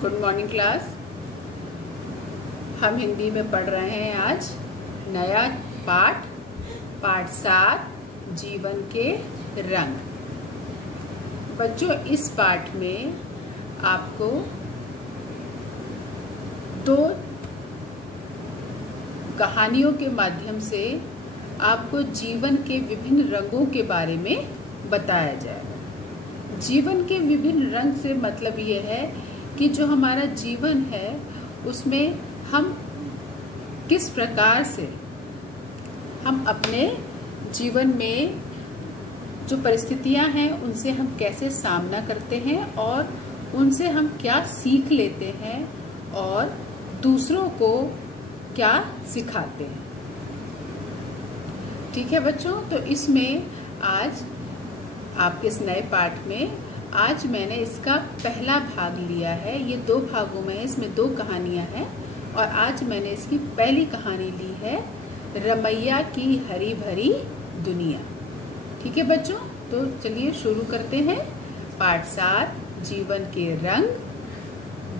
Good morning class. हम हिंदी में पढ़ रहे हैं आज नया पाठ 7 जीवन के रंग। बच्चों, इस पाठ में आपको 2 कहानियों के माध्यम से आपको जीवन के विभिन्न रंगों के बारे में बताया जाएगा। जीवन के विभिन्न रंग से मतलब ये है कि जो हमारा जीवन है उसमें हम किस प्रकार से हम अपने जीवन में जो परिस्थितियां हैं उनसे हम कैसे सामना करते हैं और उनसे हम क्या सीख लेते हैं और दूसरों को क्या सिखाते हैं। ठीक है बच्चों, तो इसमें आज आपके इस नए पाठ में आज मैंने इसका पहला भाग लिया है। ये 2 भागों में है, इसमें 2 कहानियां हैं और आज मैंने इसकी पहली कहानी ली है रमैया की हरी भरी दुनिया। ठीक है बच्चों, तो चलिए शुरू करते हैं। पाठ 7 जीवन के रंग,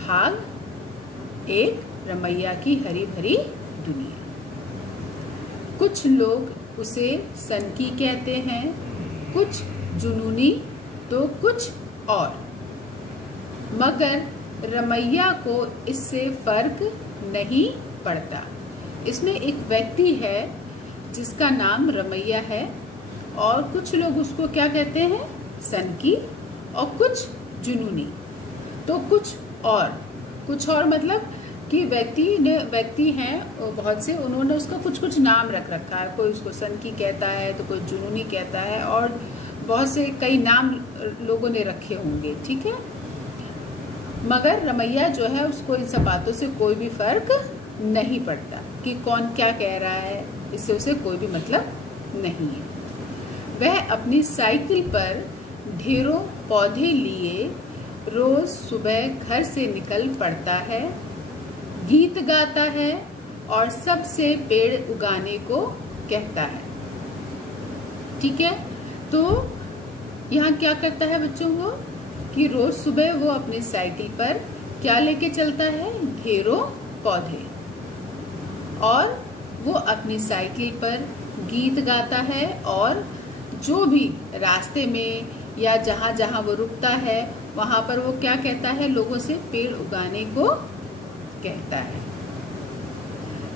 भाग 1 रमैया की हरी भरी दुनिया। कुछ लोग उसे सनकी कहते हैं, कुछ जुनूनी, तो कुछ और, मगर रमैया को इससे फर्क नहीं पड़ता। इसमें एक व्यक्ति है जिसका नाम रमैया है और कुछ लोग उसको क्या कहते हैं, सनकी, और कुछ जुनूनी, तो कुछ और मतलब कि व्यक्ति हैं बहुत से, उन्होंने उसका कुछ नाम रख रखा है। कोई उसको सनकी कहता है तो कोई जुनूनी कहता है और बहुत से कई नाम लोगों ने रखे होंगे। ठीक है, मगर रमैया जो है उसको इन सब बातों से कोई भी फर्क नहीं पड़ता कि कौन क्या कह रहा है, इससे उसे कोई भी मतलब नहीं है। वह अपनी साइकिल पर ढेरों पौधे लिए रोज सुबह घर से निकल पड़ता है, गीत गाता है और सबसे पेड़ उगाने को कहता है। ठीक है, तो यहाँ क्या करता है बच्चों वो कि रोज सुबह वो अपनी साइकिल पर क्या लेके चलता है, ढेरों पौधे, और वो अपनी साइकिल पर गीत गाता है और जो भी रास्ते में या जहाँ जहाँ वो रुकता है वहां पर वो क्या कहता है, लोगों से पेड़ उगाने को कहता है।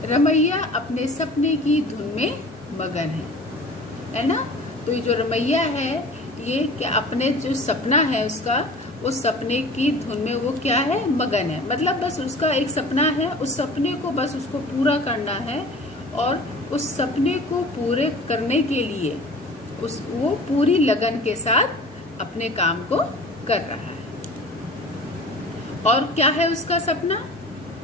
रमैया अपने सपने की धुन में मगन है ना। तो ये जो रमैया है ये क्या अपने जो सपना है उसका, उस सपने की धुन में वो क्या है, मगन है। मतलब बस उसका एक सपना है, उस सपने को बस उसको पूरा करना है और उस सपने को पूरे करने के लिए वो पूरी लगन के साथ अपने काम को कर रहा है। और क्या है उसका सपना?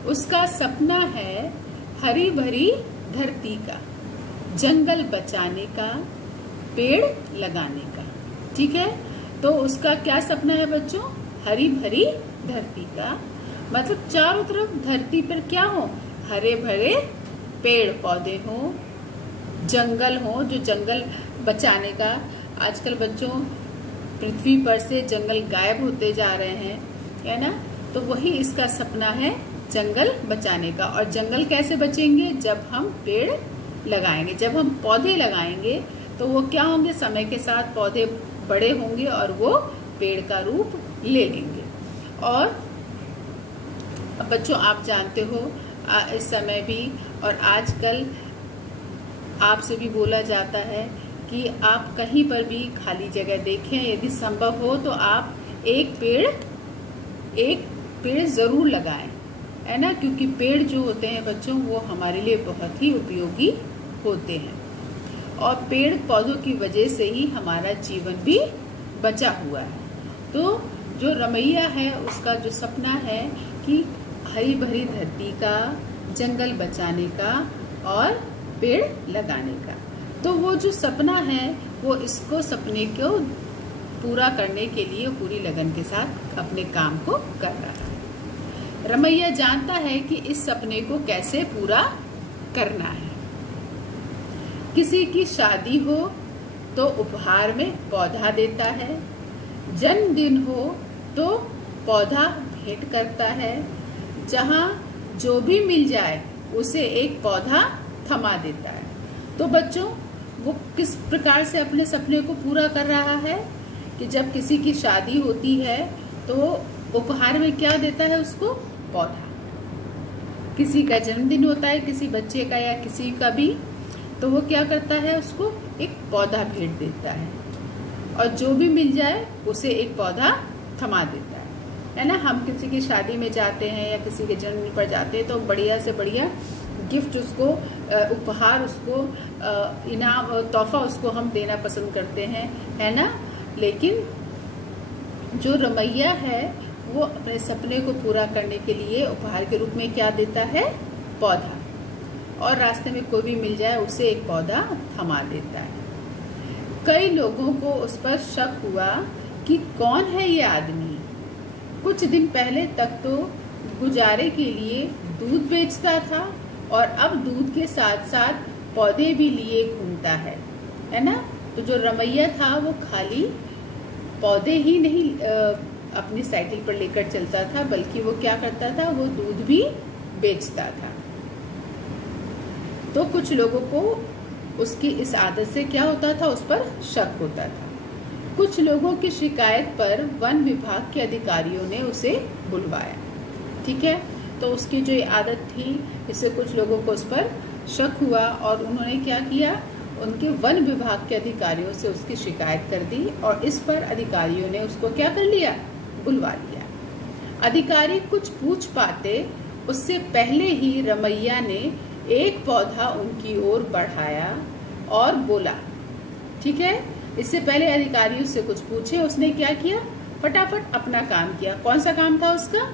उसका सपना है हरी भरी धरती का, जंगल बचाने का, पेड़ लगाने का। ठीक है, तो उसका क्या सपना है बच्चों, हरी भरी धरती का, मतलब चारों तरफ धरती पर क्या हो, हरे भरे पेड़ पौधे हो, जंगल हो, जो जंगल बचाने का। आजकल बच्चों पृथ्वी पर से जंगल गायब होते जा रहे हैं, है ना। तो वही इसका सपना है, जंगल बचाने का। और जंगल कैसे बचेंगे, जब हम पेड़ लगाएंगे, जब हम पौधे लगाएंगे तो वो क्या होंगे, समय के साथ पौधे बड़े होंगे और वो पेड़ का रूप ले लेंगे। और अब बच्चों आप जानते हो इस समय भी और आजकल आपसे भी बोला जाता है कि आप कहीं पर भी खाली जगह देखें, यदि संभव हो तो आप एक पेड़ जरूर लगाएं, है ना, क्योंकि पेड़ जो होते हैं बच्चों वो हमारे लिए बहुत ही उपयोगी होते हैं और पेड़ पौधों की वजह से ही हमारा जीवन भी बचा हुआ है। तो जो रमैया है उसका जो सपना है कि हरी भरी धरती का, जंगल बचाने का और पेड़ लगाने का, तो वो जो सपना है वो इसको सपने को पूरा करने के लिए पूरी लगन के साथ अपने काम को कर रहा है। रमैया जानता है कि इस सपने को कैसे पूरा करना है। किसी की शादी हो तो उपहार में पौधा देता है, जन्मदिन हो तो पौधा भेंट करता है, जहाँ जो भी मिल जाए उसे एक पौधा थमा देता है। तो बच्चों, वो किस प्रकार से अपने सपने को पूरा कर रहा है कि जब किसी की शादी होती है तो उपहार में क्या देता है उसको? पौधा। किसी का जन्मदिन होता है, किसी बच्चे का या किसी का भी, तो वो क्या करता है? उसको एक पौधा भेंट देता है, और जो भी मिल जाए उसे एक पौधा थमा देता है ना। हम किसी की शादी में जाते हैं या किसी के जन्मदिन पर जाते हैं तो बढ़िया से बढ़िया गिफ्ट उसको, उपहार उसको, इनाम, तोहफा उसको हम देना पसंद करते हैं, है ना। लेकिन जो रमैया है वो अपने सपने को पूरा करने के लिए उपहार के रूप में क्या देता है? पौधा। और रास्ते में कोई भी मिल जाए उसे एक पौधा थमा देता है। कई लोगों को उस पर शक हुआ कि कौन है ये आदमी। कुछ दिन पहले तक तो गुजारे के लिए दूध बेचता था, और अब दूध के साथ साथ पौधे भी लिए घूमता है ना। तो जो रमैया था वो खाली पौधे ही नहीं अपनी साइकिल पर लेकर चलता था, बल्कि वो क्या करता था? वो दूध भी बेचता था। तो कुछ लोगों को उसकी इस आदत से क्या होता था? उस पर शक होता था। कुछ लोगों की शिकायत पर वन विभाग के अधिकारियों ने उसे बुलवाया, ठीक है। तो उसकी जो आदत थी, इससे कुछ लोगों को उस पर शक हुआ, और उन्होंने क्या किया? उनके वन विभाग के अधिकारियों से उसकी शिकायत कर दी, और इस पर अधिकारियों ने उसको क्या कर लिया? बुलवा लिया। अधिकारी कुछ पूछ पाते उससे पहले ही रमैया ने एक पौधा उनकी ओर बढ़ाया और बोला, ठीक है। इससे पहले अधिकारी उससे कुछ पूछे, उसने क्या किया? फटाफट अपना काम किया। कौन सा काम था उसका?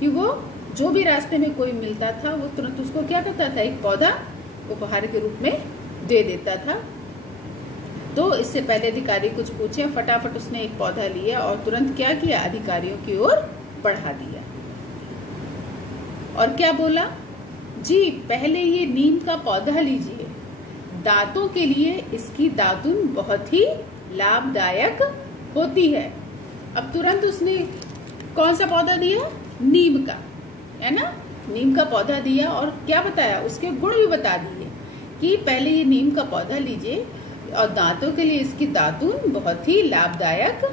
कि वो जो भी रास्ते में कोई मिलता था वो तुरंत उसको क्या करता था? एक पौधा उपहार के रूप में दे देता था। तो इससे पहले अधिकारी कुछ पूछे, फटाफट उसने एक पौधा लिया और तुरंत क्या किया? अधिकारियों की ओर बढ़ा दिया। और क्या बोला? जी, पहले ये नीम का पौधा लीजिए, दांतों के लिए इसकी दातुन बहुत ही लाभदायक होती है। अब तुरंत उसने कौन सा पौधा दिया? नीम का, है ना। नीम का पौधा दिया, और क्या बताया? उसके गुण भी बता दिए कि पहले ये नीम का पौधा लीजिए और दांतों के लिए इसकी दातुन बहुत ही लाभदायक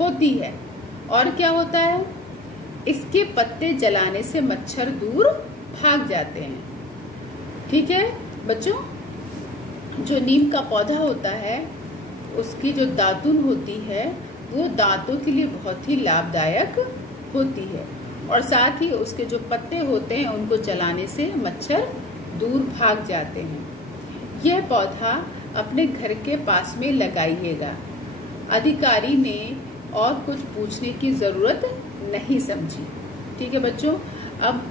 होती है। और क्या होता है? इसके पत्ते जलाने से मच्छर दूर भाग जाते हैं, ठीक है बच्चों। जो नीम का पौधा होता है उसकी जो दातुन होती है वो दांतों के लिए बहुत ही लाभदायक होती है, और साथ ही उसके जो पत्ते होते हैं उनको जलाने से मच्छर दूर भाग जाते हैं। यह पौधा अपने घर के पास में लगाइएगा। अधिकारी ने और कुछ पूछने की जरूरत नहीं समझी, ठीक है बच्चों। अब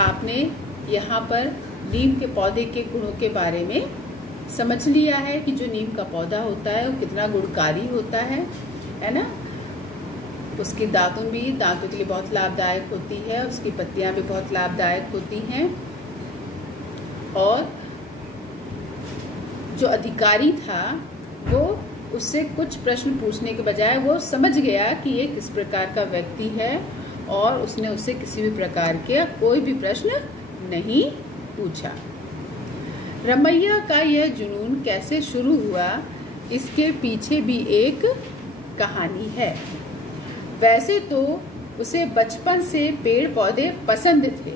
आपने यहाँ पर नीम के पौधे के गुणों के बारे में समझ लिया है कि जो नीम का पौधा होता है वो कितना गुणकारी होता है ना। उसकी दातुन भी दांतों के लिए बहुत लाभदायक होती है, उसकी पत्तियां भी बहुत लाभदायक होती हैं। और जो अधिकारी था वो उससे कुछ प्रश्न पूछने के बजाय वो समझ गया कि ये किस प्रकार का व्यक्ति है, और उसने उससे किसी भी प्रकार के कोई भी प्रश्न नहीं पूछा। रमैया का यह जुनून कैसे शुरू हुआ, इसके पीछे भी एक कहानी है। वैसे तो उसे बचपन से पेड़ पौधे पसंद थे,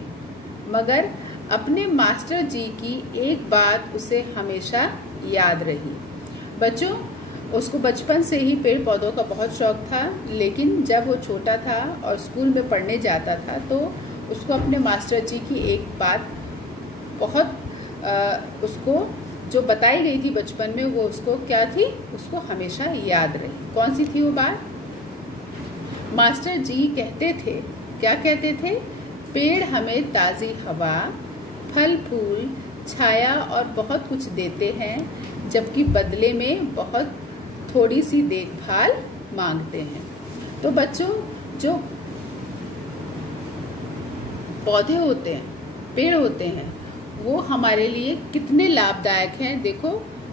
मगर अपने मास्टर जी की एक बात उसे हमेशा याद रही। बच्चों, उसको बचपन से ही पेड़ पौधों का बहुत शौक था, लेकिन जब वो छोटा था और स्कूल में पढ़ने जाता था तो उसको अपने मास्टर जी की एक बात बहुत उसको जो बताई गई थी बचपन में, वो उसको क्या थी? उसको हमेशा याद रही। कौन सी थी वो बात? मास्टर जी कहते थे, क्या कहते थे? पेड़ हमें ताज़ी हवा, फल फूल, छाया और बहुत कुछ देते हैं, जबकि बदले में बहुत थोड़ी सी देखभाल मांगते हैं। तो बच्चों, जो पौधे होते हैं, पेड़ होते हैं, वो हमारे लिए कितने लाभदायक हैं। देखो,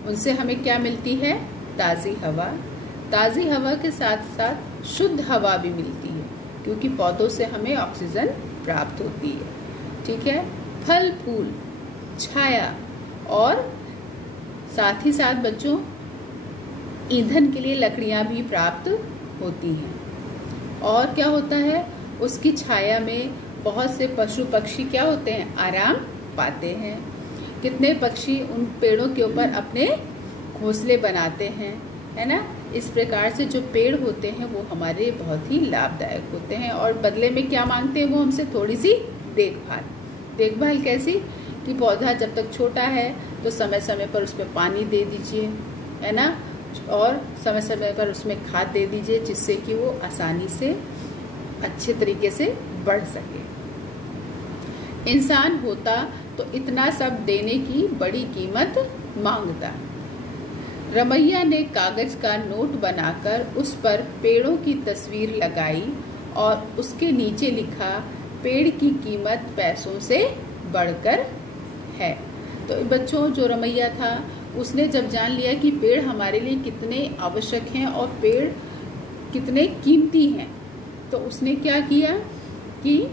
उनसे हमें क्या मिलती है? ताज़ी हवा। ताज़ी हवा के साथ साथ शुद्ध हवा भी मिलती है, क्योंकि पौधों से हमें ऑक्सीजन प्राप्त होती है। ठीक है, फल फूल, छाया और साथ ही साथ बच्चों ईंधन के लिए लकड़ियां भी प्राप्त होती हैं। और क्या होता है, उसकी छाया में बहुत से पशु पक्षी क्या होते हैं, आराम पाते हैं। कितने पक्षी उन पेड़ों के ऊपर अपने घोंसले बनाते हैं, है ना। इस प्रकार से जो पेड़ होते हैं वो हमारे बहुत ही लाभदायक होते हैं, और बदले में क्या मांगते हैं वो हमसे, थोड़ी सी देखभाल। देखभाल कैसी कि पौधा जब तक छोटा है तो समय समय पर उसमें पानी दे दीजिए, है ना, और समय समय पर उसमें खाद दे दीजिए, जिससे कि वो आसानी से अच्छे तरीके से बढ़ सके। इंसान होता तो इतना सब देने की बड़ी कीमत मांगता। रमैया ने कागज का नोट बनाकर उस पर पेड़ों की तस्वीर लगाई और उसके नीचे लिखा, पेड़ की कीमत पैसों से बढ़कर है। तो बच्चों, जो रमैया था उसने जब जान लिया कि पेड़ हमारे लिए कितने आवश्यक हैं और पेड़ कितने कीमती हैं, तो उसने क्या किया कि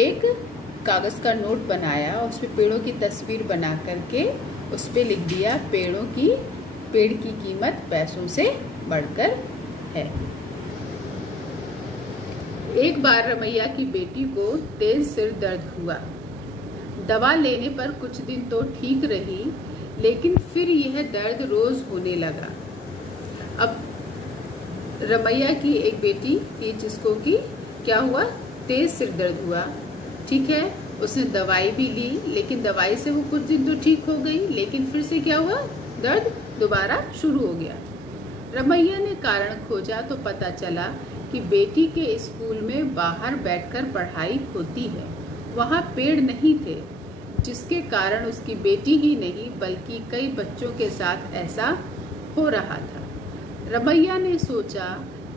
एक कागज का नोट बनाया और उस पे पेड़ों की तस्वीर बना करके उस पे लिख दिया, पेड़ की कीमत पैसों से बढ़कर है। एक बार रमैया की बेटी को तेज सिर दर्द हुआ। दवा लेने पर कुछ दिन तो ठीक रही, लेकिन फिर यह दर्द रोज होने लगा। अब रमैया की एक बेटी थी जिसको कि क्या हुआ, तेज सिर दर्द हुआ। ठीक है, उसने दवाई भी ली, लेकिन दवाई से वो कुछ दिन तो ठीक हो गई, लेकिन फिर से क्या हुआ, दर्द दोबारा शुरू हो गया। रमैया ने कारण खोजा तो पता चला कि बेटी के स्कूल में बाहर बैठकर पढ़ाई होती है, वहाँ पेड़ नहीं थे, जिसके कारण उसकी बेटी ही नहीं बल्कि कई बच्चों के साथ ऐसा हो रहा था। रमैया ने सोचा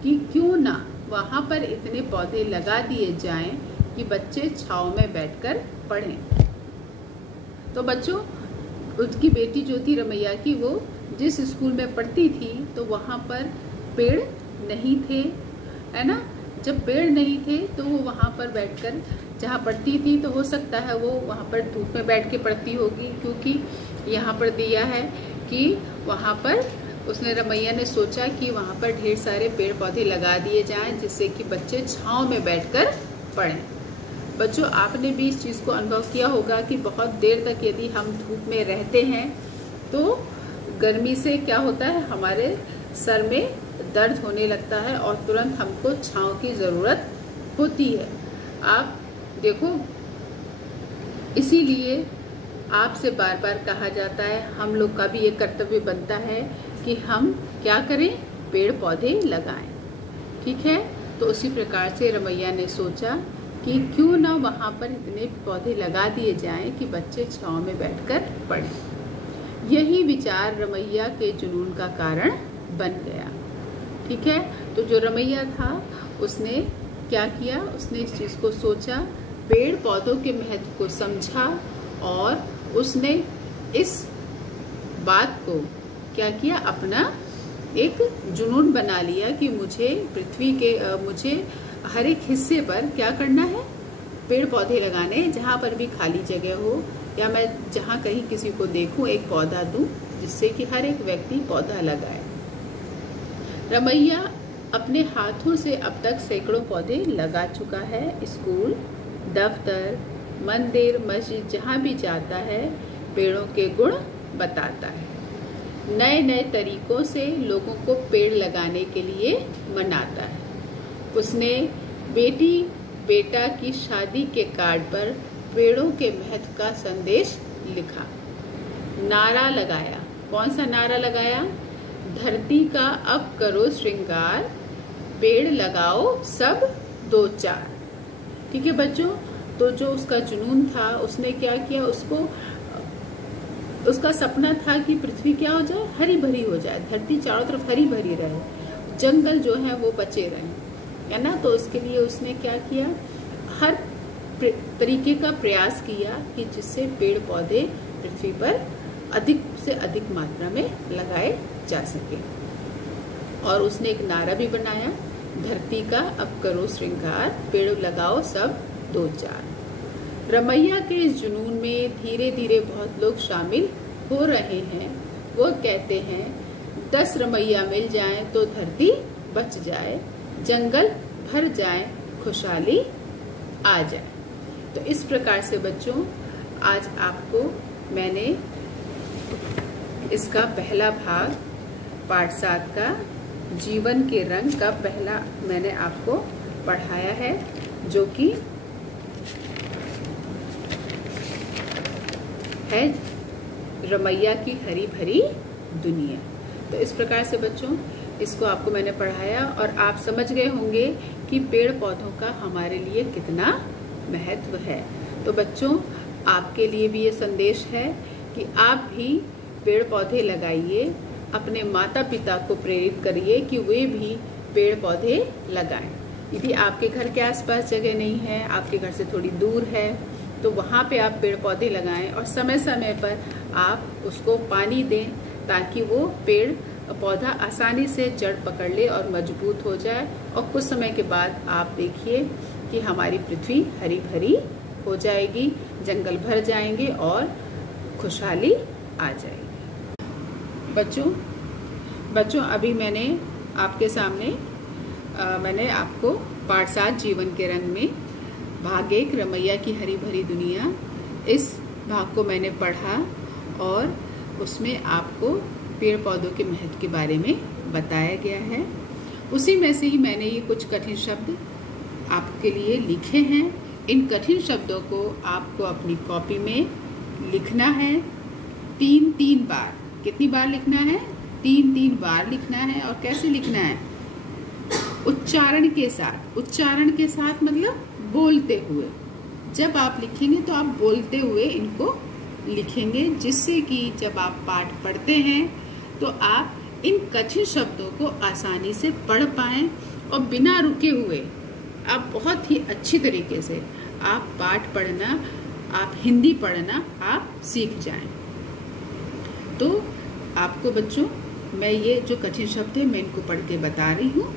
कि क्यों ना वहाँ पर इतने पौधे लगा दिए जाएं कि बच्चे छांव में बैठकर पढ़ें। तो बच्चों, उसकी बेटी जो थी रमैया की, वो जिस स्कूल में पढ़ती थी तो वहाँ पर पेड़ नहीं थे, है ना। जब पेड़ नहीं थे तो वो वहाँ पर बैठकर जहाँ पढ़ती थी, तो हो सकता है वो वहाँ पर धूप में बैठ के पढ़ती होगी, क्योंकि यहाँ पर दिया है कि वहाँ पर उसने रमैया ने सोचा कि वहाँ पर ढेर सारे पेड़ पौधे लगा दिए जाएं, जिससे कि बच्चे छांव में बैठकर पढ़ें। बच्चों, आपने भी इस चीज़ को अनुभव किया होगा कि बहुत देर तक यदि हम धूप में रहते हैं तो गर्मी से क्या होता है, हमारे सर में दर्द होने लगता है और तुरंत हमको छांव की ज़रूरत होती है। आप देखो, इसीलिए आपसे बार बार कहा जाता है, हम लोग का भी ये कर्तव्य बनता है कि हम क्या करें, पेड़ पौधे लगाएं। ठीक है, तो उसी प्रकार से रमैया ने सोचा कि क्यों ना वहाँ पर इतने पौधे लगा दिए जाएं कि बच्चे छांव में बैठकर पढ़ें। यही विचार रमैया के जुनून का कारण बन गया। ठीक है, तो जो रमैया था उसने क्या किया, उसने इस चीज़ को सोचा, पेड़ पौधों के महत्व को समझा और उसने इस बात को क्या किया, अपना एक जुनून बना लिया कि मुझे पृथ्वी के मुझे हर एक हिस्से पर क्या करना है, पेड़ पौधे लगाने, जहाँ पर भी खाली जगह हो या मैं जहाँ कहीं किसी को देखूं एक पौधा दूं, जिससे कि हर एक व्यक्ति पौधा लगाए। रमैया अपने हाथों से अब तक सैकड़ों पौधे लगा चुका है। स्कूल, दफ्तर, मंदिर, मस्जिद, जहाँ भी जाता है पेड़ों के गुण बताता है। नए नए तरीकों से लोगों को पेड़ लगाने के लिए मनाता है। उसने बेटी बेटा की शादी के कार्ड पर पेड़ों के महत्व का संदेश लिखा, नारा लगाया। कौन सा नारा लगाया? धरती का अब करो श्रृंगार, पेड़ लगाओ सब दो चार। ठीक है बच्चों, तो जो उसका जुनून था उसने क्या किया, उसका सपना था कि पृथ्वी क्या हो जाए, हरी भरी हो जाए, धरती चारों तरफ हरी भरी रहे, जंगल जो है वो बचे रहे, है ना। तो उसके लिए उसने क्या किया, हर तरीके का प्रयास किया कि जिससे पेड़ पौधे पृथ्वी पर अधिक से अधिक मात्रा में लगाए जा सके। और उसने एक नारा भी बनाया धरती का अब करो श्रृंगार, पेड़ लगाओ सब 2-4। रमैया के इस जुनून में धीरे धीरे बहुत लोग शामिल हो रहे हैं। वो कहते हैं 10 रमैया मिल जाएं तो धरती बच जाए, जंगल भर जाए, खुशहाली आ जाए। तो इस प्रकार से बच्चों आज आपको मैंने इसका पहला भाग पाठ 7 का जीवन के रंग का पहला मैंने आपको पढ़ाया है, जो कि है रमैया की हरी भरी दुनिया। तो इस प्रकार से बच्चों इसको आपको मैंने पढ़ाया और आप समझ गए होंगे कि पेड़ पौधों का हमारे लिए कितना महत्व है। तो बच्चों आपके लिए भी ये संदेश है कि आप भी पेड़ पौधे लगाइए, अपने माता पिता को प्रेरित करिए कि वे भी पेड़ पौधे लगाएं। यदि आपके घर के आसपास जगह नहीं है, आपके घर से थोड़ी दूर है, तो वहाँ पे आप पेड़ पौधे लगाएं और समय समय पर आप उसको पानी दें ताकि वो पेड़ पौधा आसानी से जड़ पकड़ ले और मजबूत हो जाए। और कुछ समय के बाद आप देखिए कि हमारी पृथ्वी हरी भरी हो जाएगी, जंगल भर जाएंगे और खुशहाली आ जाएगी। बच्चों अभी मैंने आपके सामने मैंने आपको पाठ 7 जीवन के रंग में भाग 1 रमैया की हरी भरी दुनिया, इस भाग को मैंने पढ़ा और उसमें आपको पेड़ पौधों के महत्व के बारे में बताया गया है। उसी में से ही मैंने ये कुछ कठिन शब्द आपके लिए लिखे हैं। इन कठिन शब्दों को आपको अपनी कॉपी में लिखना है 3-3 बार। कितनी बार लिखना है? 3-3 बार लिखना है। और कैसे लिखना है? उच्चारण के साथ। उच्चारण के साथ मतलब बोलते हुए। जब आप लिखेंगे तो आप बोलते हुए इनको लिखेंगे, जिससे कि जब आप पाठ पढ़ते हैं तो आप इन कठिन शब्दों को आसानी से पढ़ पाएं और बिना रुके हुए आप बहुत ही अच्छी तरीके से आप पाठ पढ़ना, आप हिंदी पढ़ना आप सीख जाएं। तो आपको बच्चों मैं ये जो कठिन शब्द है मैं इनको पढ़ के बता रही हूँ,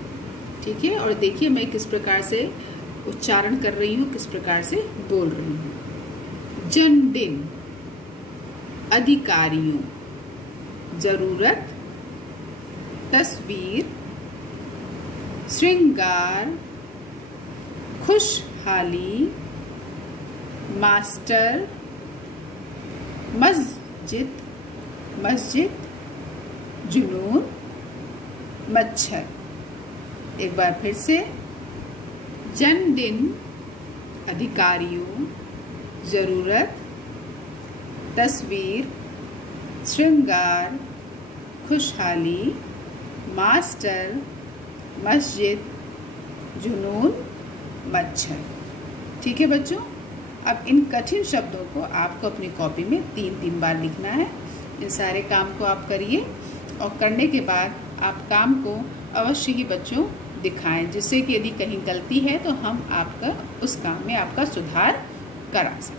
ठीक है? और देखिए मैं किस प्रकार से उच्चारण कर रही हूँ, किस प्रकार से बोल रही हूँ। जन्मदिन, अधिकारियों, जरूरत, तस्वीर, श्रृंगार, खुशहाली, मास्टर, मस्जिद, जुनून, मच्छर। एक बार फिर से, जन्मदिन, अधिकारियों, जरूरत, तस्वीर, श्रृंगार, खुशहाली, मास्टर, मस्जिद, जुनून, मच्छर। ठीक है बच्चों, अब इन कठिन शब्दों को आपको अपनी कॉपी में 3-3 बार लिखना है। इन सारे काम को आप करिए और करने के बाद आप काम को अवश्य ही बच्चों दिखाएं, जिससे कि यदि कहीं गलती है तो हम आपका उस काम में आपका सुधार करा सकें।